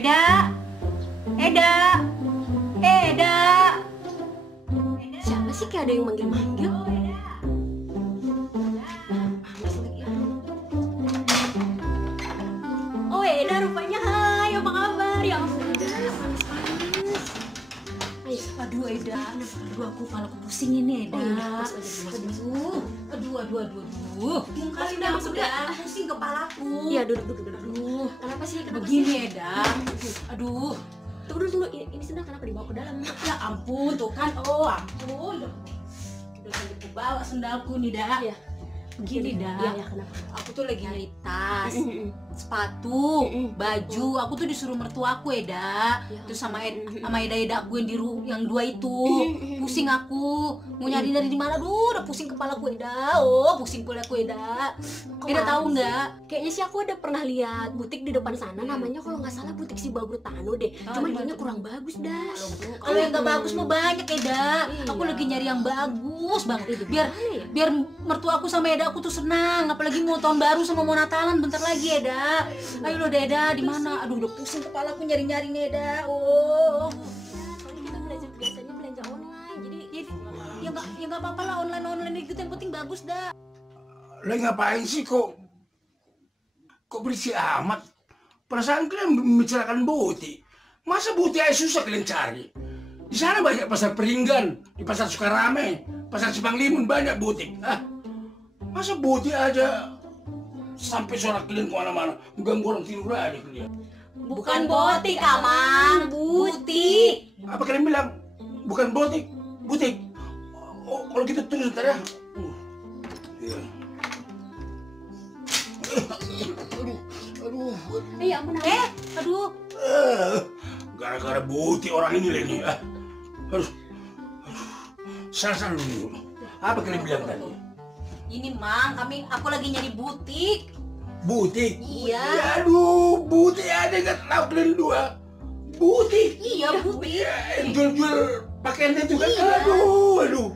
Eda, Eda, Eda. Siapa sih kayak ada yang manggil-manggil? Oh Eda rupanya, hai apa kabar? Ya ampun Eda, manis-manis. Aduh Eda, aduh aku kepalaku pusing ini Eda. Aduh. Kali udah masuk Udah pusing kepalaku. Iya duduk. Kenapa sih? Begini Eda. Aduh. Tunggu. Ini sedang kenapa dibawa ke dalam? Ya ampun, tuh kan. Oh ampun. Udah sampai ku bawa sendalku nih, Da. Iya. Begini, Da. Iya, kenapa? Aku tuh lagi nyari tas, sepatu, baju. Aku tuh disuruh mertuaku, Eda. Ya. Terus sama Eda aku yang dua itu. Pusing aku. Mau nyari dari mana? Duh, udah pusing kepalaku, Eda. Oh, pusing pulaku, Eda. Eda tahu nggak? Kayaknya sih aku ada pernah lihat butik di depan sana, namanya kalau nggak salah butik si Bagrutano deh. Cuman kayaknya kurang bagus dah. Kalau yang nggak bagus mau banyak, Eda. Aku lagi nyari yang bagus banget. Biar mertua aku sama Eda aku tuh senang. Apalagi mau tahun baru sama mau Natalan bentar lagi, Eda. Ayo lo, Eda, di mana? Aduh, udah pusing kepala aku nyari-nyari nih, Eda. Oh. Soalnya kita biasanya belanja online, jadi Ya nggak apa-apa lah, online itu yang penting bagus dah. Lagi ngapain sih kok berisik amat? Perasaan kalian membicarakan Buti. Masa Buti aja susah kalian cari? Di sana banyak pasar Peringgan, di pasar Sukarame, pasar Simpang Limun banyak butik. Masa Buti aja sampai suara kalian kemana-mana, mengganggu orang tidur aja kalian. Bukan botik, Amang, butik. Apa kalian bilang? Bukan butik, butik. Oh, kalau gitu tunggu sebentar ya. Iya. Aduh. ya ampun. Aduh. Gara-gara Buti orang ini Leni. Aduh. Salah dulu. Apa kalian bilang tadi? Ini Mang, aku lagi nyari butik. Butik? Iya. Aduh, butik ada nggak tahu kalian dua? Butik? Iya, butik. Jual-jual pakaian itu kan? Iya. Aduh.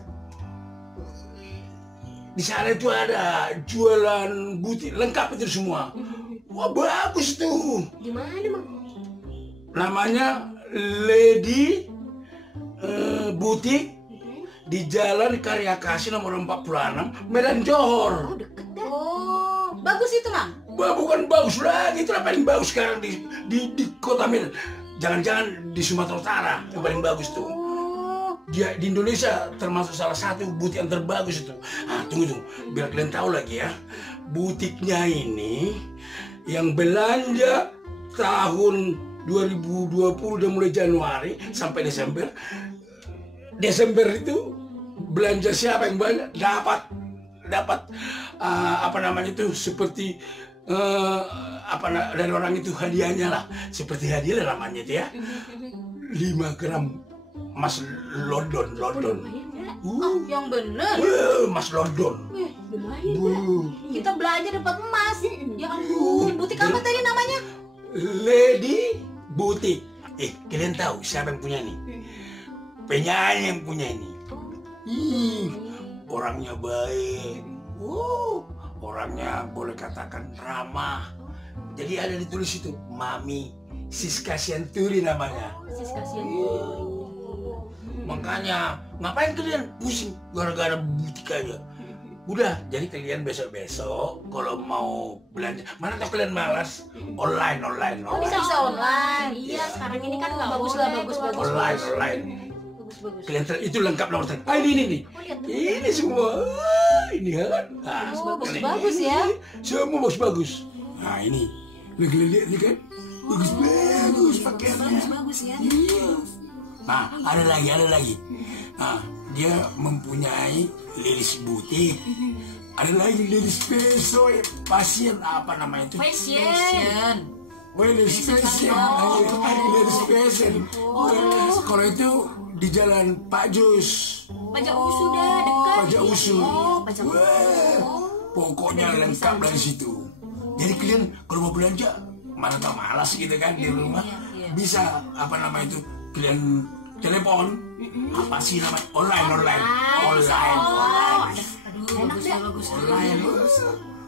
Di sana itu ada jualan butik, lengkap itu semua. Wah, bagus tuh. Di mana, Mang? Namanya Lady Butik di Jalan Karya Kasih nomor 46, Medan Johor. Oh, deket dah. Oh, bagus itu, Mang. Bukan bagus lagi, itu yang paling bagus sekarang di kota Medan. Jangan-jangan di Sumatera Utara yang paling bagus tuh. Dia di Indonesia termasuk salah satu butik yang terbagus itu. Tunggu, biar kalian tahu lagi ya. Butiknya ini yang belanja tahun 2020 udah mulai Januari sampai Desember. Desember itu belanja siapa yang banyak dapat apa namanya itu seperti dari orang itu hadiahnya lah, seperti hadiah lah namanya itu ya, 5 gram emas London. Yang bener. Emas London. Lumayan. Kita belanja dapat emas. Ya ampun, butik apa tadi namanya? Lady Butik. Kalian tahu siapa yang punya ini? Penyanyi yang punya ini. Orangnya baik. Orangnya boleh katakan ramah. Jadi ada ditulis itu, Mami Siska Sianturi namanya. Siska Makanya ngapain kalian pusing gara-gara butik aja? Udah, jadi kalian besok-besok kalau mau belanja, mana tau kalian malas, online. Oh, bisa online. Iya, sekarang ini kan nggak Bagus boleh lah, bagus. Online. Bagus. Kalian itu lengkap nomor telepon. Ini. Ini semua. Ini kan. Bagus ya. Semua bagus. Nah ini, lihat ini kan, bagus pakaiannya. Bagus ya. Iya. Nah, ada lagi. Nah, dia mempunyai lilis butik. Ada lagi lilis pasien apa namanya itu? Fashion. Lilis fashion. Kalau itu di Jalan Pak Jus. Pajak usu dah dekat. Pajak usu. Pajak Pokoknya lengkap dari situ. Jadi kalian kalau mau belanja, mana tak malas gitu kan di rumah, bisa apa nama itu, kalian telepon, apa sih namanya, online. Aduh, bagus. Online.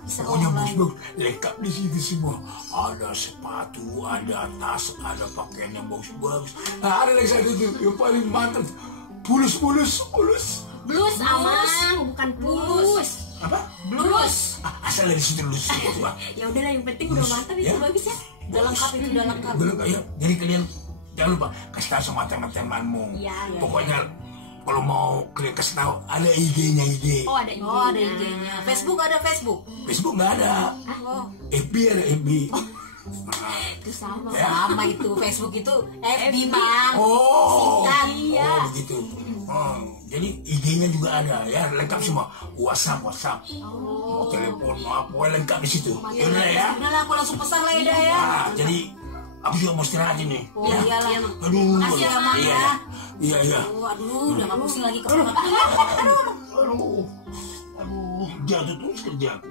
Pokoknya bagus-bagus, lengkap di situ semua. Ada sepatu, ada tas, ada pakaian yang bagus-bagus. Nah, ada lagi satu itu yang paling mantap, Bulus. Blus amang, bukan pulus. Apa? Blus. Asal dari situ lulus semua tuh. Ya udahlah, yang penting udah mantap itu, Ya. bagus ya. Udah lengkap itu, udah lengkap. Belum ya. Jadi kalian jangan lupa kasih tahu sama teman-temanmu. Iya. Pokoknya kalau mau kalian kasih tahu ada IG-nya IG. Oh, ada IG. Oh, ada IG-nya. Facebook ada Facebook. Facebook nggak ada. Oh, FB ada FB. Itu sama. sama itu. Facebook itu FB, Bang. Oh, Singkat, iya. Oh begitu. Jadi IG-nya juga ada ya, lengkap semua. WhatsApp, telepon, apa lengkap di situ. Ya udah ya. Udahlah, aku langsung pesan lah Eda ya. Nah, jadi aku juga mau istirahat ini. Oh Ya. iyalah. Aduh. Makasih ya, Mang, Iya. ya. Iya. Oh, aduh, udah gak pusing lagi kepala. Aduh. Jatuh terus kerja aku.